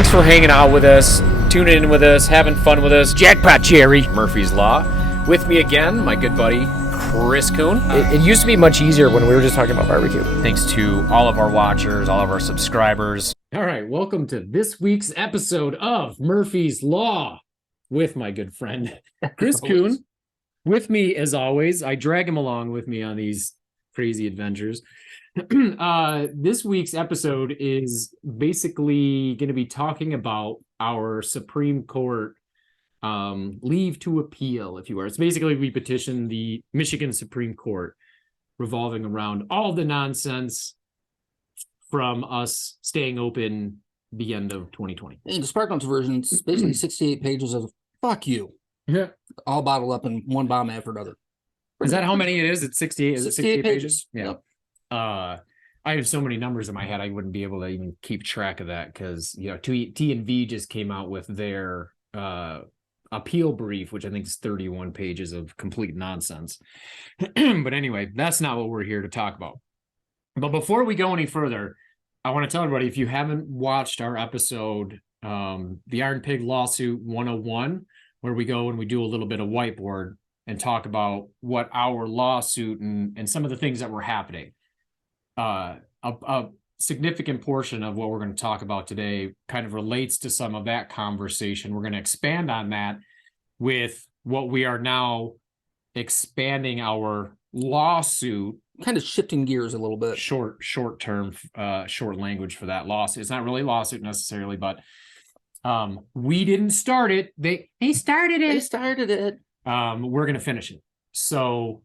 Thanks for hanging out with us, tuning in with us, having fun with us. Jackpot Jerry, Murphy's Law. With me again, my good buddy, Chris Kuhn. It used to be much easier when we were just talking about barbecue. Thanks to all of our watchers, all of our subscribers. All right, welcome to this week's episode of Murphy's Law with my good friend, Chris Kuhn. With me, as always, I drag him along with me on these crazy adventures. This week's episode is basically going to be talking about our Supreme Court leave to appeal, if you will. It's basically we petitioned the Michigan Supreme Court revolving around all the nonsense from us staying open the end of 2020. And the Spark Notes version, it's basically 68 pages of fuck you. Yeah. All bottled up in one bomb after another. Is that how many it is? It's 68. Is it 68 pages? Yeah. Yep. I have so many numbers in my head, I wouldn't be able to even keep track of that because, you know, T&V just came out with their appeal brief, which I think is 31 pages of complete nonsense. But anyway, that's not what we're here to talk about. But before we go any further, I want to tell everybody, if you haven't watched our episode, the Iron Pig Lawsuit 101, where we go and we do a little bit of whiteboard and talk about what our lawsuit and some of the things that were happening. A significant portion of what we're going to talk about today kind of relates to some of that conversation. We're going to expand on that with what we are now expanding our lawsuit. Kind of shifting gears a little bit. Short language for that lawsuit. It's not really a lawsuit necessarily, but we didn't start it. They started it. They started it. We're going to finish it. So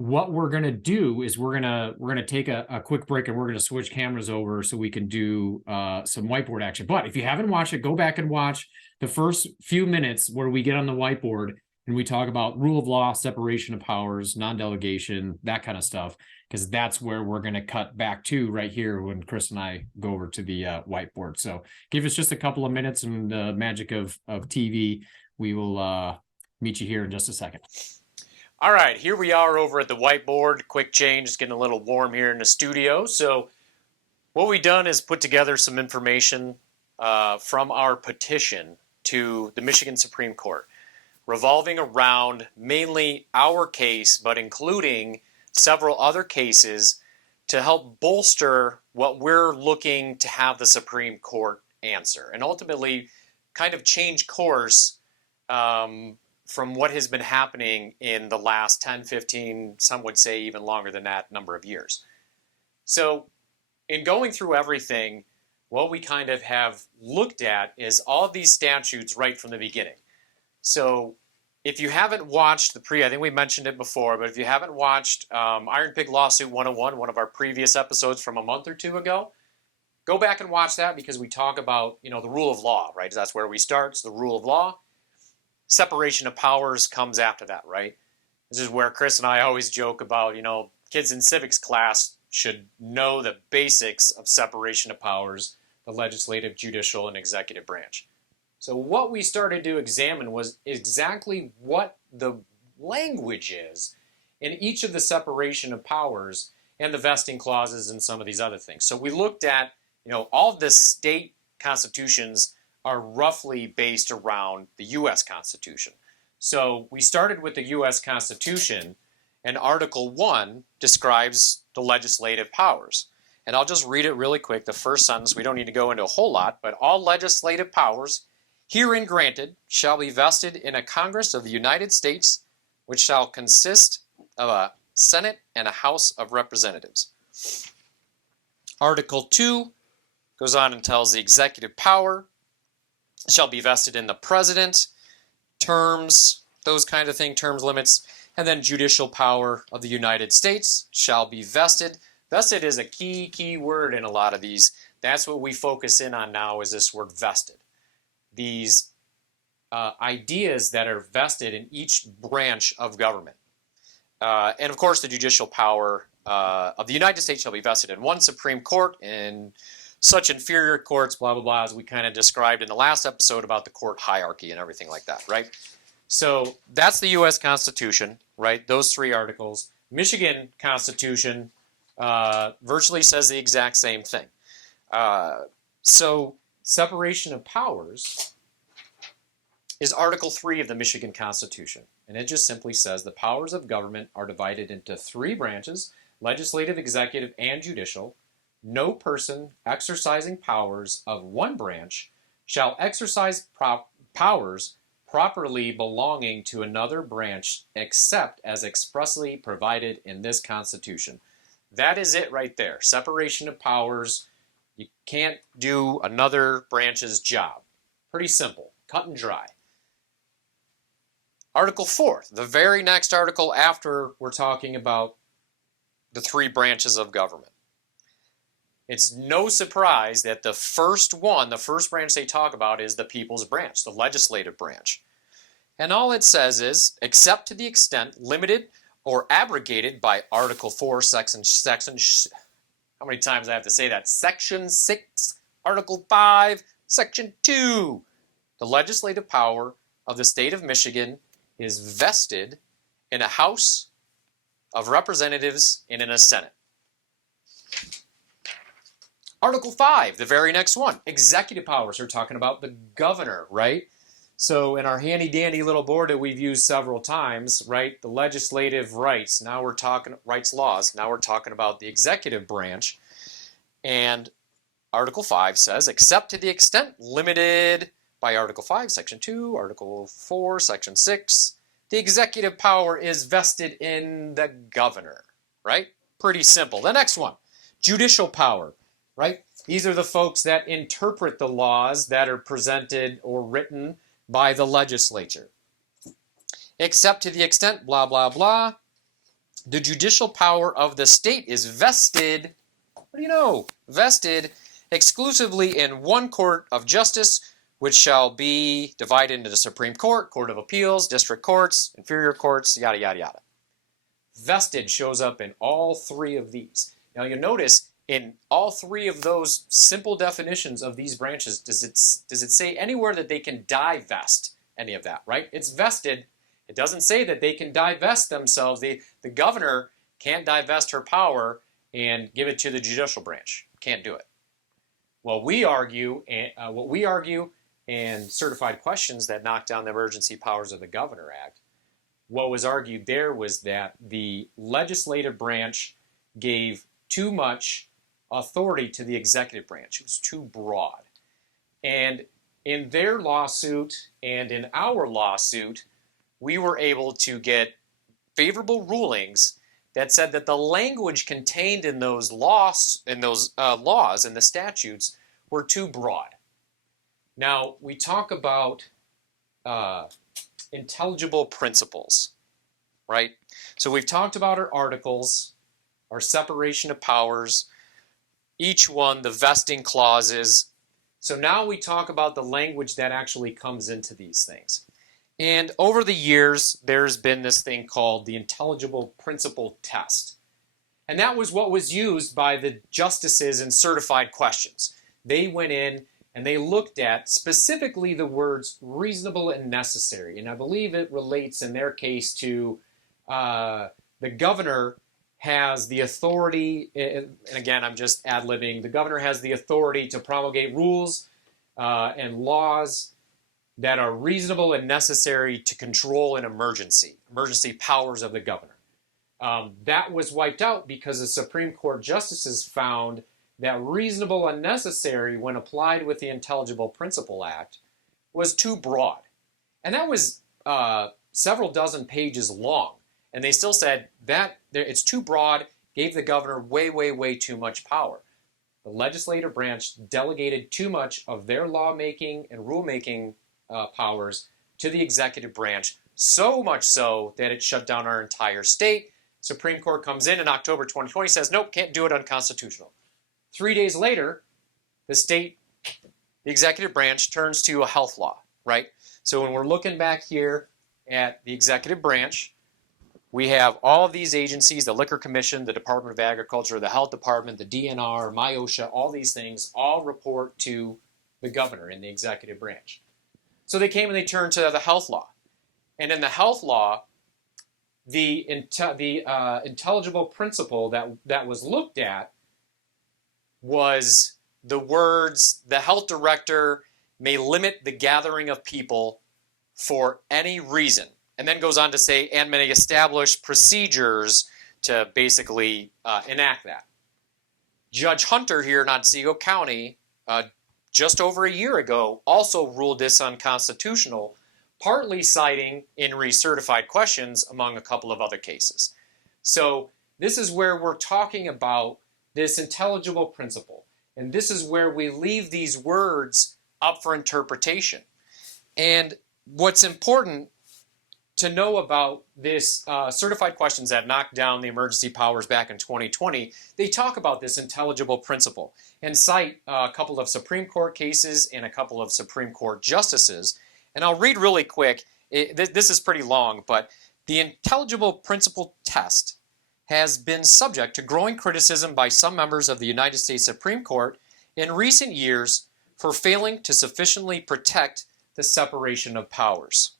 what we're going to do is we're going to take a quick break and we're going to switch cameras over so we can do some whiteboard action. But if you haven't watched it, go back and watch the first few minutes where we get on the whiteboard and we talk about rule of law, separation of powers, non-delegation, that kind of stuff, because that's where we're going to cut back to right here when Chris and I go over to the whiteboard. So give us just a couple of minutes and the magic of TV. We will meet you here in just a second. All right, here we are over at the whiteboard. Quick change, it's getting a little warm here in the studio. So what we've done is put together some information from our petition to the Michigan Supreme Court, revolving around mainly our case, but including several other cases to help bolster what we're looking to have the Supreme Court answer, and ultimately kind of change course from what has been happening in the last 10, 15, some would say even longer than that number of years. So in going through everything, what we kind of have looked at is all of these statutes right from the beginning. So if you haven't watched I think we mentioned it before, but if you haven't watched Iron Pig Lawsuit 101, one of our previous episodes from a month or two ago, go back and watch that because we talk about, you know, the rule of law, right? That's where we start. It's the rule of law. Separation of powers comes after that, right? This is where Chris and I always joke about, you know, kids in civics class should know the basics of separation of powers, the legislative, judicial, and executive branch. So what we started to examine was exactly what the language is in each of the separation of powers and the vesting clauses and some of these other things. So we looked at, you know, all of the state constitutions are roughly based around the U.S. Constitution. So we started with the U.S. Constitution, and Article 1 describes the legislative powers. And I'll just read it really quick. The first sentence, we don't need to go into a whole lot, but all legislative powers herein granted shall be vested in a Congress of the United States, which shall consist of a Senate and a House of Representatives. Article 2 goes on and tells the executive power shall be vested in the president, terms, those kind of things, terms limits, and then judicial power of the United States shall be vested. Vested is a key word in a lot of these. That's what we focus in on now is this word vested. These ideas that are vested in each branch of government. And of course, the judicial power of the United States shall be vested in one Supreme Court and such inferior courts, blah, blah, blah, as we kind of described in the last episode about the court hierarchy and everything like that, right? So that's the U.S. Constitution, right? Those three articles. Michigan Constitution virtually says the exact same thing. So separation of powers is Article 3 of the Michigan Constitution. And it just simply says the powers of government are divided into 3 branches: legislative, executive, and judicial. No person exercising powers of one branch shall exercise powers properly belonging to another branch except as expressly provided in this Constitution. That is it right there. Separation of powers. You can't do another branch's job. Pretty simple. Cut and dry. Article 4, the very next article after we're talking about the 3 branches of government. It's no surprise that the first branch they talk about is the people's branch, the legislative branch. And all it says is, except to the extent limited or abrogated by Article 4, section, how many times do I have to say that? Section 6, Article 5, Section 2. The legislative power of the state of Michigan is vested in a House of Representatives and in a Senate. Article 5, the very next one, executive powers. We're talking about the governor, right? So in our handy-dandy little board that we've used several times, right, the legislative rights, now we're talking rights laws, now we're talking about the executive branch. And Article 5 says, except to the extent limited by Article 5, Section 2, Article 4, Section 6, the executive power is vested in the governor, right? Pretty simple. The next one, judicial power, right? These are the folks that interpret the laws that are presented or written by the legislature. Except to the extent, blah, blah, blah, the judicial power of the state is vested, what do you know? Vested exclusively in one court of justice, which shall be divided into the Supreme Court, Court of Appeals, District Courts, Inferior Courts, yada, yada, yada. Vested shows up in all 3 of these. Now you'll notice in all 3 of those simple definitions of these branches, does it say anywhere that they can divest any of that, right? It's vested. It doesn't say that they can divest themselves. The governor can't divest her power and give it to the judicial branch. Can't do it. What we argue and certified questions that knock down the Emergency Powers of the Governor Act, what was argued there was that the legislative branch gave too much authority to the executive branch. It was too broad. And in their lawsuit and in our lawsuit, we were able to get favorable rulings that said that the language contained in those laws and the statutes were too broad. Now, we talk about intelligible principles, right? So we've talked about our articles, our separation of powers, each one, the vesting clauses. So now we talk about the language that actually comes into these things. And over the years, there's been this thing called the intelligible principle test. And that was what was used by the justices in certified questions. They went in and they looked at specifically the words reasonable and necessary. And I believe it relates in their case to the governor has the authority, and again, I'm just ad-libbing, the governor has the authority to promulgate rules and laws that are reasonable and necessary to control an emergency powers of the governor. That was wiped out because the Supreme Court justices found that reasonable and necessary, when applied with the Intelligible Principle Act, was too broad. And that was several dozen pages long. And they still said that it's too broad, gave the governor way, way, way too much power. The legislative branch delegated too much of their lawmaking and rulemaking powers to the executive branch, so much so that it shut down our entire state. Supreme Court comes in October 2020, says, nope, can't do it, unconstitutional. 3 days later, the executive branch turns to a health law, right? So when we're looking back here at the executive branch, we have all of these agencies, the Liquor Commission, the Department of Agriculture, the Health Department, the DNR, MIOSHA, all these things all report to the governor in the executive branch. So they came and they turned to the health law. And in the health law, the intelligible principle that was looked at was the words, the health director may limit the gathering of people for any reason. And then goes on to say, and may establish procedures to basically enact that. Judge Hunter here in Otsego County, just over a year ago, also ruled this unconstitutional, partly citing in recertified questions among a couple of other cases. So this is where we're talking about this intelligible principle. And this is where we leave these words up for interpretation. And what's important to know about this certified questions that knocked down the emergency powers back in 2020, they talk about this intelligible principle and cite a couple of Supreme Court cases and a couple of Supreme Court justices. And I'll read really quick. This is pretty long, but the intelligible principle test has been subject to growing criticism by some members of the United States Supreme Court in recent years for failing to sufficiently protect the separation of powers.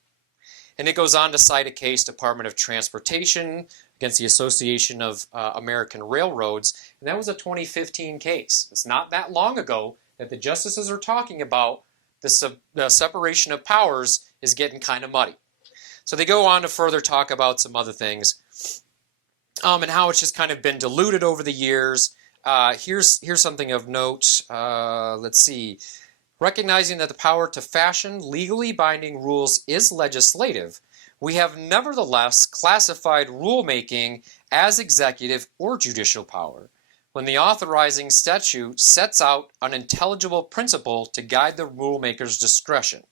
And it goes on to cite a case, Department of Transportation against the Association of American Railroads, and that was a 2015 case. It's not that long ago that the justices are talking about the separation of powers is getting kind of muddy. So they go on to further talk about some other things. And how it's just kind of been diluted over the years. Here's something of note. Let's see. Recognizing that the power to fashion legally binding rules is legislative, we have nevertheless classified rulemaking as executive or judicial power when the authorizing statute sets out an intelligible principle to guide the rulemaker's discretion.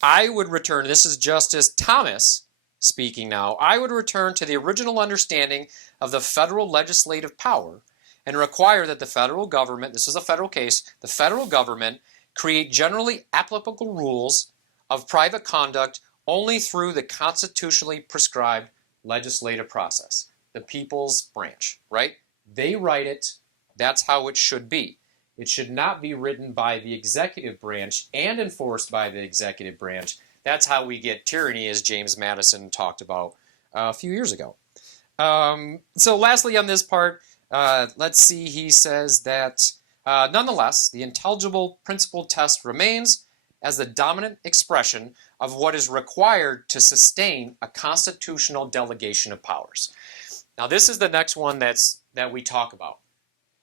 I would return, this is Justice Thomas speaking now, I would return to the original understanding of the federal legislative power and require that the federal government, this is a federal case, the federal government create generally applicable rules of private conduct only through the constitutionally prescribed legislative process. The people's branch, right? They write it, that's how it should be. It should not be written by the executive branch and enforced by the executive branch. That's how we get tyranny, as James Madison talked about a few years ago. So lastly on this part, let's see, he says that nonetheless, the intelligible principle test remains as the dominant expression of what is required to sustain a constitutional delegation of powers. Now this is the next one that we talk about.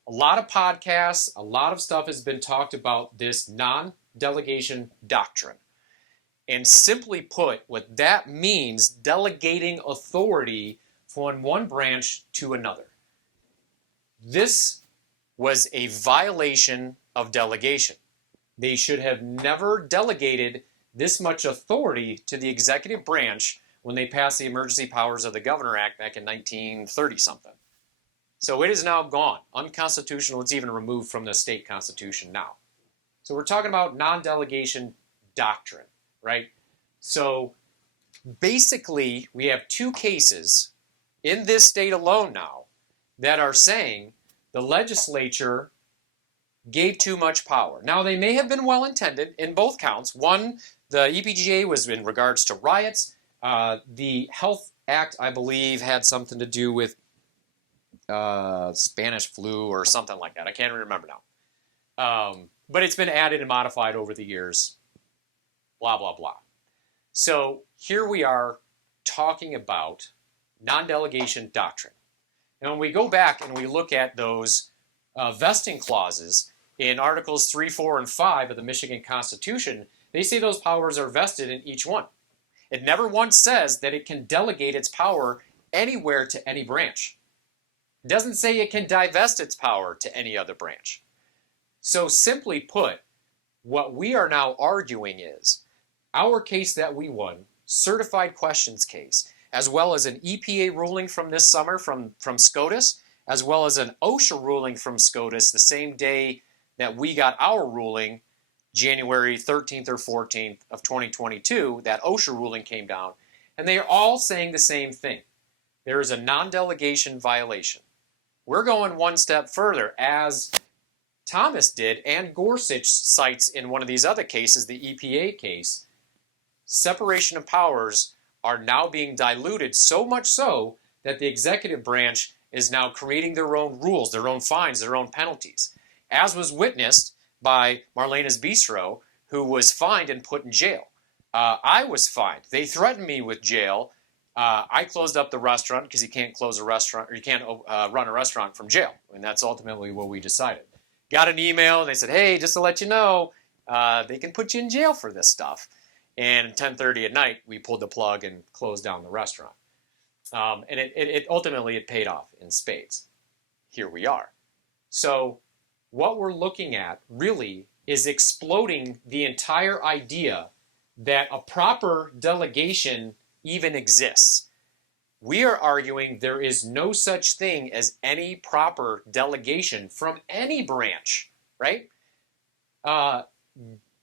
A lot of podcasts, a lot of stuff has been talked about this non-delegation doctrine. And simply put, what that means, delegating authority from one branch to another. This was a violation of delegation. They should have never delegated this much authority to the executive branch when they passed the Emergency Powers of the Governor Act back in 1930-something. So it is now gone. Unconstitutional. It's even removed from the state constitution now. So we're talking about non-delegation doctrine, right? So basically, we have two cases in this state alone now that are saying the legislature gave too much power. Now, they may have been well-intended in both counts. One, the EPGA was in regards to riots. The Health Act, I believe, had something to do with Spanish flu or something like that. I can't remember now. But it's been added and modified over the years. Blah, blah, blah. So here we are talking about non-delegation doctrine. And when we go back and we look at those vesting clauses in Articles 3, 4, and 5 of the Michigan Constitution, they say those powers are vested in each one. It never once says that it can delegate its power anywhere to any branch. It doesn't say it can divest its power to any other branch. So simply put, what we are now arguing is our case that we won, certified questions case, as well as an EPA ruling from this summer from SCOTUS, as well as an OSHA ruling from SCOTUS the same day that we got our ruling, January 13th or 14th of 2022, that OSHA ruling came down, and they are all saying the same thing. There is a non-delegation violation. We're going one step further, as Thomas did, and Gorsuch cites in one of these other cases, the EPA case. Separation of powers are now being diluted, so much so that the executive branch is now creating their own rules, their own fines, their own penalties. as was witnessed by Marlena's Bistro, who was fined and put in jail. I was fined. They threatened me with jail. I closed up the restaurant because you can't close a restaurant, or you can't run a restaurant from jail. And that's ultimately what we decided. Got an email, and they said, hey, just to let you know, they can put you in jail for this stuff. And at 10:30 at night, we pulled the plug and closed down the restaurant. And it ultimately it paid off in spades. Here we are. So what we're looking at really is exploding the entire idea that a proper delegation even exists. We are arguing there is no such thing as any proper delegation from any branch, right?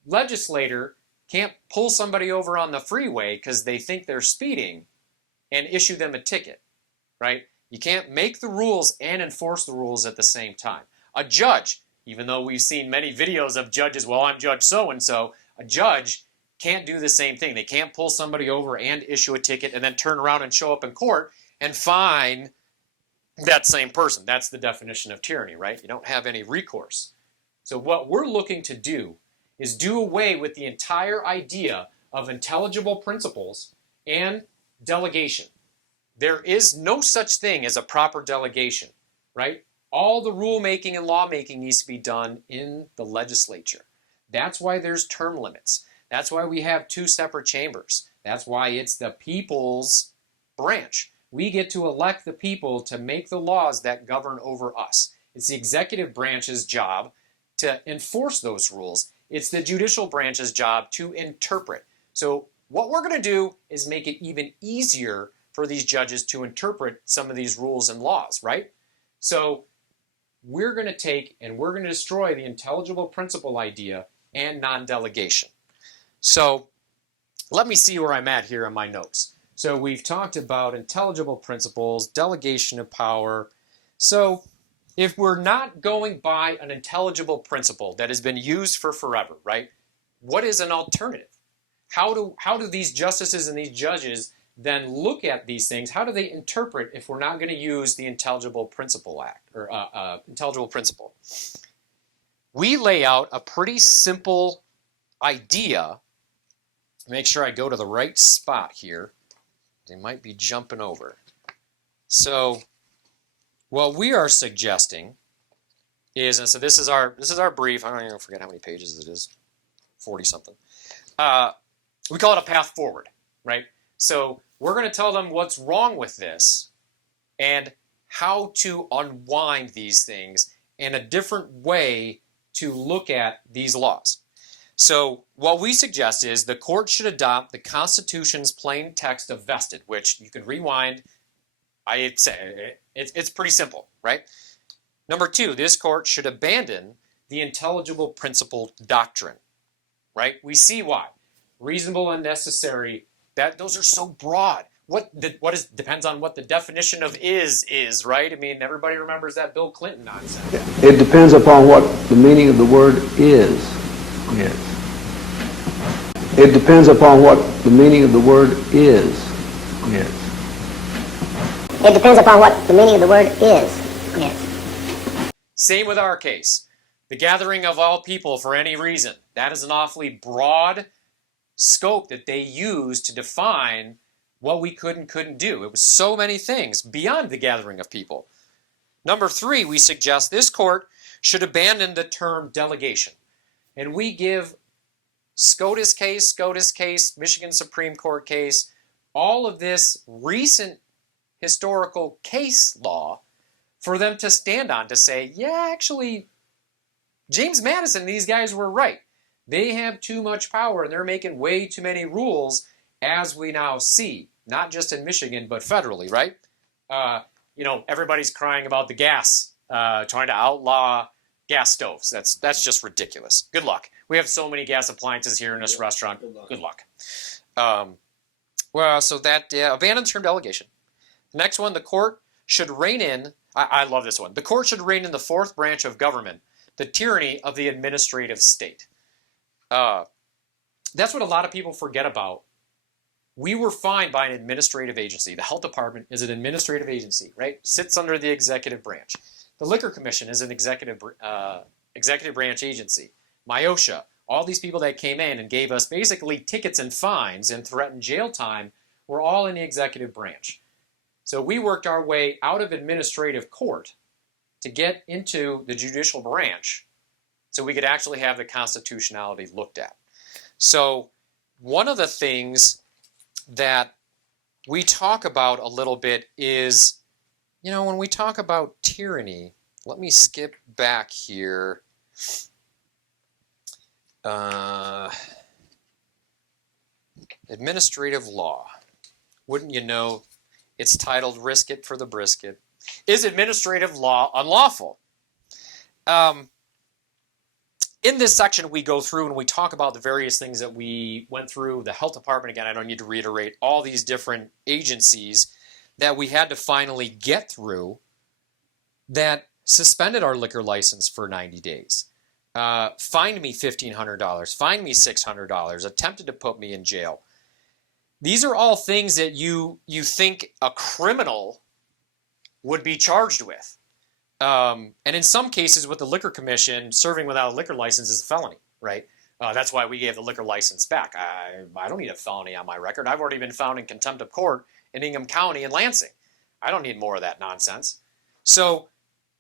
Legislator can't pull somebody over on the freeway because they think they're speeding and issue them a ticket, right? You can't make the rules and enforce the rules at the same time. A judge, even though we've seen many videos of judges, well, I'm Judge so-and-so, a judge can't do the same thing. They can't pull somebody over and issue a ticket and then turn around and show up in court and fine that same person. That's the definition of tyranny, right? You don't have any recourse. So what we're looking to do is do away with the entire idea of intelligible principles and delegation. There is no such thing as a proper delegation, right? All the rulemaking and lawmaking needs to be done in the legislature. That's why there's term limits. That's why we have two separate chambers. That's why it's the people's branch. We get to elect the people to make the laws that govern over us. It's the executive branch's job to enforce those rules. It's the judicial branch's job to interpret. So what we're going to do is make it even easier for these judges to interpret some of these rules and laws, right? So we're going to take and we're going to destroy the intelligible principle idea and non-delegation. So let me see where I'm at here in my notes. So we've talked about intelligible principles, delegation of power. So if we're not going by an intelligible principle that has been used for forever, right? What is an alternative? How do these justices and these judges then look at these things? How do they interpret if we're not going to use the intelligible principle act or intelligible principle? We lay out a pretty simple idea. Make sure I go to the right spot here. They might be jumping over. So what we are suggesting is, and so this is our brief. I don't even forget how many pages it is, 40 something. We call it a path forward, right? So we're going to tell them what's wrong with this and how to unwind these things and a different way to look at these laws. So what we suggest is the court should adopt the Constitution's plain text of vested, which you can rewind. I'd say it's pretty simple, right? Number two, this court should abandon the intelligible principle doctrine, right? We see why. Reasonable and necessary, those are so broad. Depends on what the definition of is, right? I mean, everybody remembers that Bill Clinton nonsense. It depends upon what the meaning of the word is. Yes. It depends upon what the meaning of the word is. Yes. It depends upon what the meaning of the word is. Yes. Same with our case. The gathering of all people for any reason. That is an awfully broad scope that they use to define what we could and couldn't do. It was so many things beyond the gathering of people. Number three, we suggest this court should abandon the term delegation. And we give SCOTUS case, Michigan Supreme Court case, all of this recent historical case law for them to stand on to say, yeah, actually, James Madison and these guys were right. They have too much power and they're making way too many rules, as we now see, not just in Michigan, but federally, right? Everybody's crying about the gas, trying to outlaw gas stoves. That's just ridiculous. Good luck. We have so many gas appliances here in this restaurant. Good luck. Abandon term delegation. The next one, the court should rein in, I love this one. The court should rein in the fourth branch of government, the tyranny of the administrative state. That's what a lot of people forget about. We were fined by an administrative agency. The health department is an administrative agency, right? Sits under the executive branch. The Liquor Commission is an executive executive branch agency. MIOSHA, all these people that came in and gave us basically tickets and fines and threatened jail time were all in the executive branch. So we worked our way out of administrative court to get into the judicial branch so we could actually have the constitutionality looked at. So one of the things that we talk about a little bit is, when we talk about tyranny, let me skip back here. Administrative law. Wouldn't you know, it's titled Risk It for the Brisket. Is administrative law unlawful? In this section, we go through and we talk about the various things that we went through. The health department, again, I don't need to reiterate all these different agencies that we had to finally get through that suspended our liquor license for 90 days. Fined me $1,500, fined me $600, attempted to put me in jail. These are all things that you think a criminal would be charged with. And in some cases with the Liquor Commission, serving without a liquor license is a felony, right? That's why we gave the liquor license back. I don't need a felony on my record. I've already been found in contempt of court in Ingham County and Lansing. I don't need more of that nonsense. So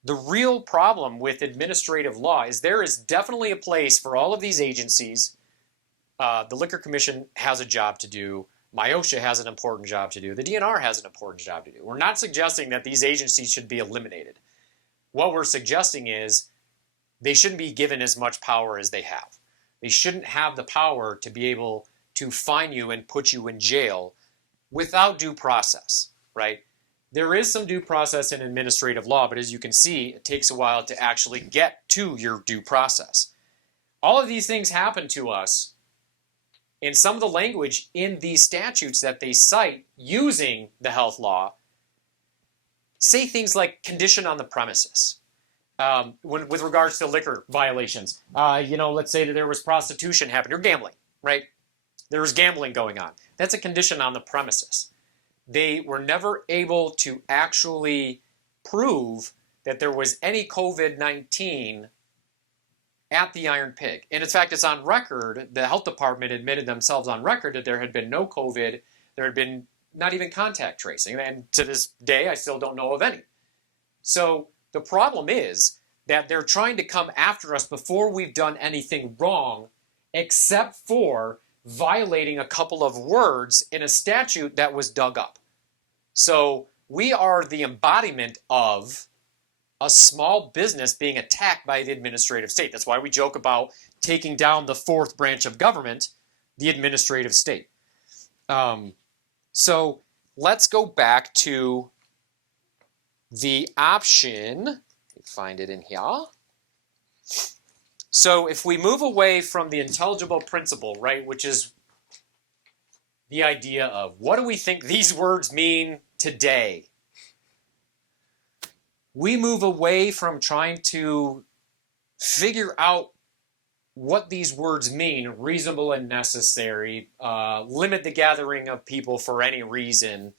the real problem with administrative law is there is definitely a place for all of these agencies. The Liquor Commission has a job to do. MIOSHA has an important job to do. The DNR has an important job to do. We're not suggesting that these agencies should be eliminated. What we're suggesting is they shouldn't be given as much power as they have. They shouldn't have the power to be able to fine you and put you in jail without due process, right? There is some due process in administrative law, but as you can see, it takes a while to actually get to your due process. All of these things happen to us, and some of the language in these statutes that they cite using the health law say things like condition on the premises. With regards to liquor violations, let's say that there was prostitution happening or gambling, right? There was gambling going on. That's a condition on the premises. They were never able to actually prove that there was any COVID-19 at the Iron Pig. And in fact, it's on record, the health department admitted themselves on record that there had been no COVID, there had been not even contact tracing. And to this day, I still don't know of any. So the problem is that they're trying to come after us before we've done anything wrong, except for violating a couple of words in a statute that was dug up. So we are the embodiment of a small business being attacked by the administrative state. That's why we joke about taking down the fourth branch of government, the administrative state. So let's go back to the option. Let me find it in here. So if we move away from the intelligible principle, right, which is the idea of what do we think these words mean today? We move away from trying to figure out what these words mean, reasonable and necessary, limit the gathering of people for any reason.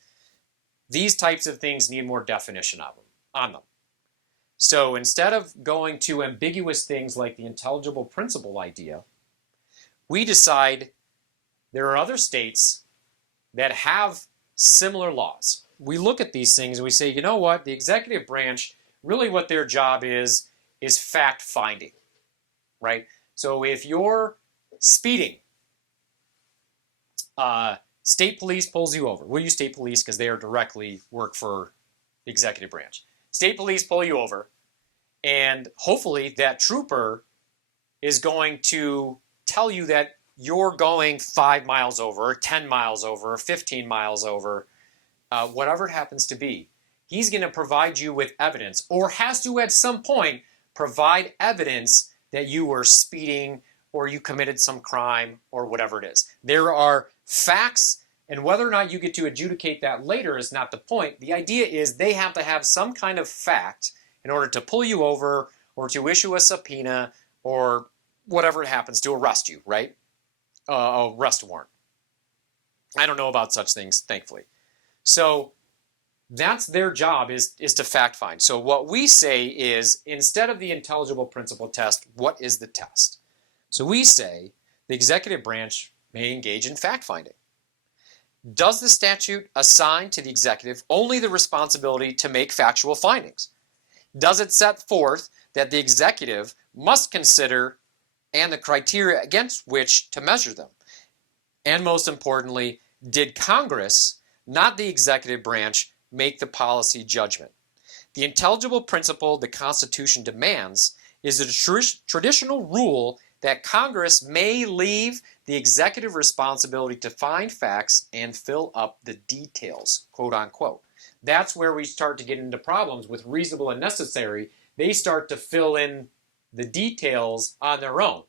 These types of things need more definition on them. So instead of going to ambiguous things like the intelligible principle idea, we decide there are other states that have similar laws. We look at these things and we say, you know what, the executive branch, really what their job is fact-finding, right? So if you're speeding, state police pulls you over. We'll use state police because they are directly work for the executive branch. State police pull you over, and hopefully that trooper is going to tell you that you're going 5 miles over, or 10 miles over, or 15 miles over, whatever it happens to be. He's going to provide you with evidence, or has to at some point provide evidence that you were speeding or you committed some crime or whatever it is. There are facts, and whether or not you get to adjudicate that later is not the point. The idea is they have to have some kind of fact in order to pull you over or to issue a subpoena or whatever it happens to arrest you, right? Arrest warrant. I don't know about such things, thankfully. So That's their job, is to fact find. So what we say is, instead of the intelligible principle test, what is the test? So we say the executive branch may engage in fact finding. Does the statute assign to the executive only the responsibility to make factual findings? Does it set forth that the executive must consider and the criteria against which to measure them? And most importantly, did Congress, not the executive branch, make the policy judgment? The intelligible principle the Constitution demands is a traditional rule that Congress may leave the executive responsibility to find facts and fill up the details, quote unquote. That's where we start to get into problems with reasonable and necessary. They start to fill in the details on their own.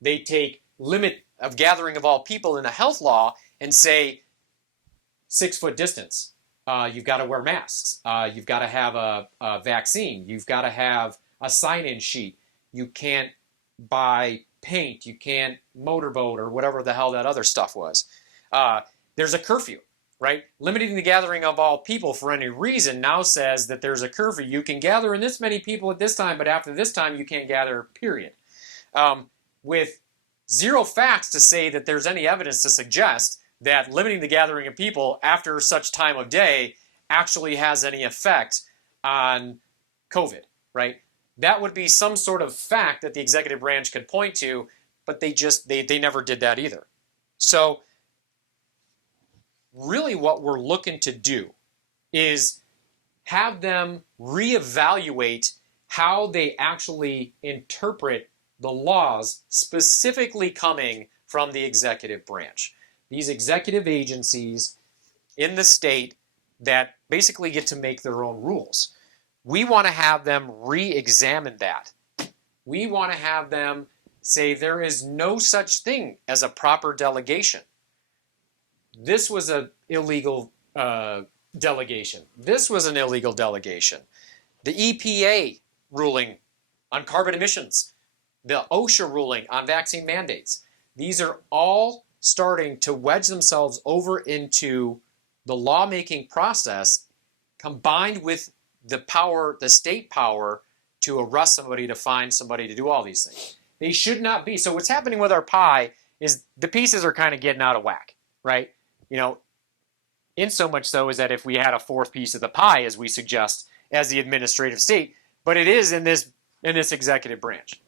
They take limit of gathering of all people in a health law and say 6 foot distance. You've got to wear masks. You've got to have a vaccine. You've got to have a sign-in sheet. You can't buy paint. You can't motorboat or whatever the hell that other stuff was. There's a curfew, right? Limiting the gathering of all people for any reason now says that there's a curfew. You can gather in this many people at this time, but after this time you can't gather, period. With zero facts to say that there's any evidence to suggest that limiting the gathering of people after such time of day actually has any effect on COVID, right? That would be some sort of fact that the executive branch could point to, but they never did that either. So really what we're looking to do is have them reevaluate how they actually interpret the laws specifically coming from the executive branch. These executive agencies in the state that basically get to make their own rules. We want to have them re-examine that. We want to have them say there is no such thing as a proper delegation. This was an illegal delegation. This was an illegal delegation. The EPA ruling on carbon emissions, the OSHA ruling on vaccine mandates. These are all starting to wedge themselves over into the lawmaking process, combined with the power, the state power to arrest somebody, to find somebody, to do all these things. They should not be. So what's happening with our pie is the pieces are kind of getting out of whack, right? You know, in so much so is that if we had a fourth piece of the pie, as we suggest, as the administrative state, but it is in this executive branch.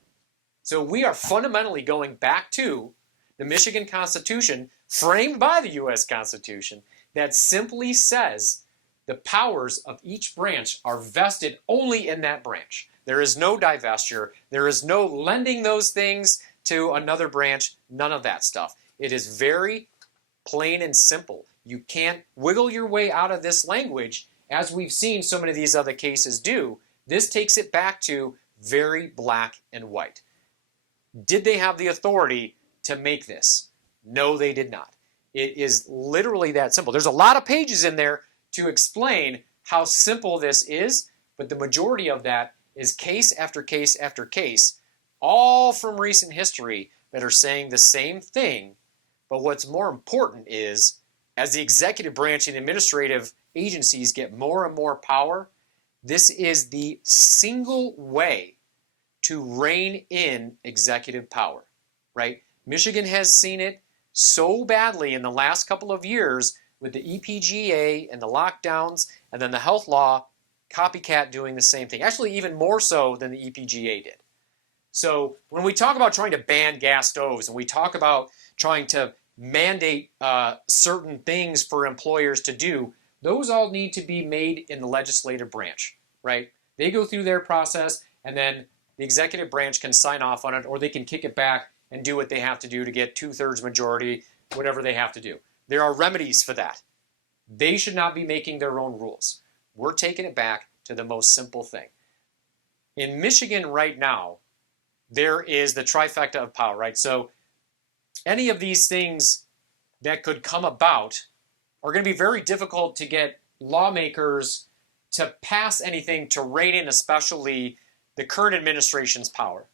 So we are fundamentally going back to the Michigan Constitution, framed by the U.S. Constitution, that simply says the powers of each branch are vested only in that branch. There is no divestiture. There is no lending those things to another branch. None of that stuff. It is very plain and simple. You can't wiggle your way out of this language, as we've seen so many of these other cases do. This takes it back to very black and white. Did they have the authority to make this? No, they did not. It is literally that simple. There's a lot of pages in there to explain how simple this is, but the majority of that is case after case after case, all from recent history, that are saying the same thing. But what's more important is, as the executive branch and administrative agencies get more and more power, this is the single way to rein in executive power, right? Michigan has seen it so badly in the last couple of years with the EPGA and the lockdowns, and then the health law copycat doing the same thing. Actually, even more so than the EPGA did. So when we talk about trying to ban gas stoves, and we talk about trying to mandate certain things for employers to do, those all need to be made in the legislative branch, right? They go through their process, and then the executive branch can sign off on it, or they can kick it back and do what they have to do to get 2/3 majority, whatever they have to do. There are remedies for that. They should not be making their own rules. We're taking it back to the most simple thing. In Michigan right now, there is the trifecta of power, right? So any of these things that could come about are going to be very difficult to get lawmakers to pass anything to rein in, especially the current administration's power.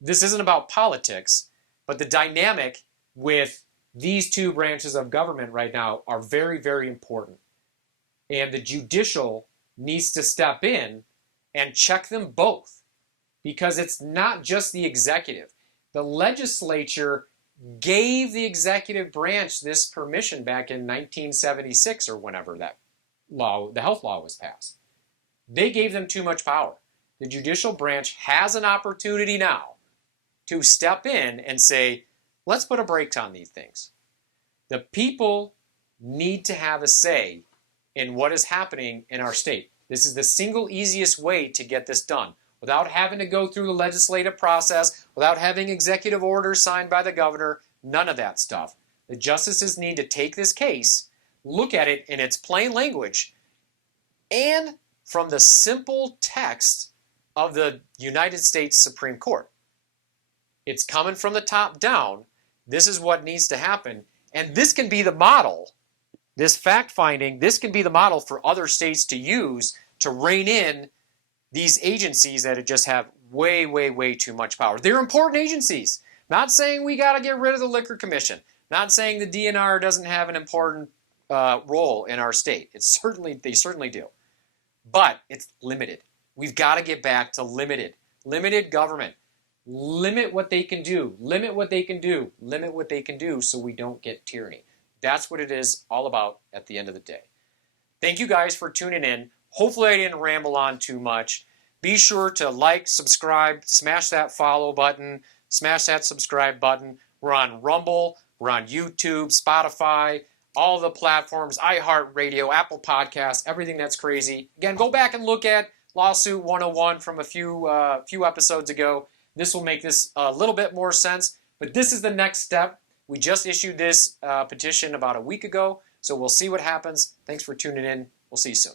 This isn't about politics, but the dynamic with these two branches of government right now are very, very important. And the judicial needs to step in and check them both, because it's not just the executive. The legislature gave the executive branch this permission back in 1976 or whenever that law, the health law, was passed. They gave them too much power. The judicial branch has an opportunity now to step in and say, let's put a brakes on these things. The people need to have a say in what is happening in our state. This is the single easiest way to get this done without having to go through the legislative process, without having executive orders signed by the governor, none of that stuff. The justices need to take this case, look at it in its plain language, and from the simple text of the United States Supreme Court. It's coming from the top down. This is what needs to happen. And this can be the model, this fact finding, this can be the model for other states to use to rein in these agencies that just have way, way, way too much power. They're important agencies. Not saying we got to get rid of the Liquor Commission. Not saying the DNR doesn't have an important role in our state. They certainly do. But it's limited. We've got to get back to limited government. Limit what they can do. Limit what they can do. Limit what they can do so we don't get tyranny. That's what it is all about at the end of the day. Thank you guys for tuning in. Hopefully I didn't ramble on too much. Be sure to like, subscribe, smash that follow button, smash that subscribe button. We're on Rumble, we're on YouTube, Spotify, all the platforms, iHeartRadio, Apple Podcasts, everything that's crazy. Again, go back and look at Lawsuit 101 from a few episodes ago. This will make this a little bit more sense, but this is the next step. We just issued this petition about a week ago, so we'll see what happens. Thanks for tuning in. We'll see you soon.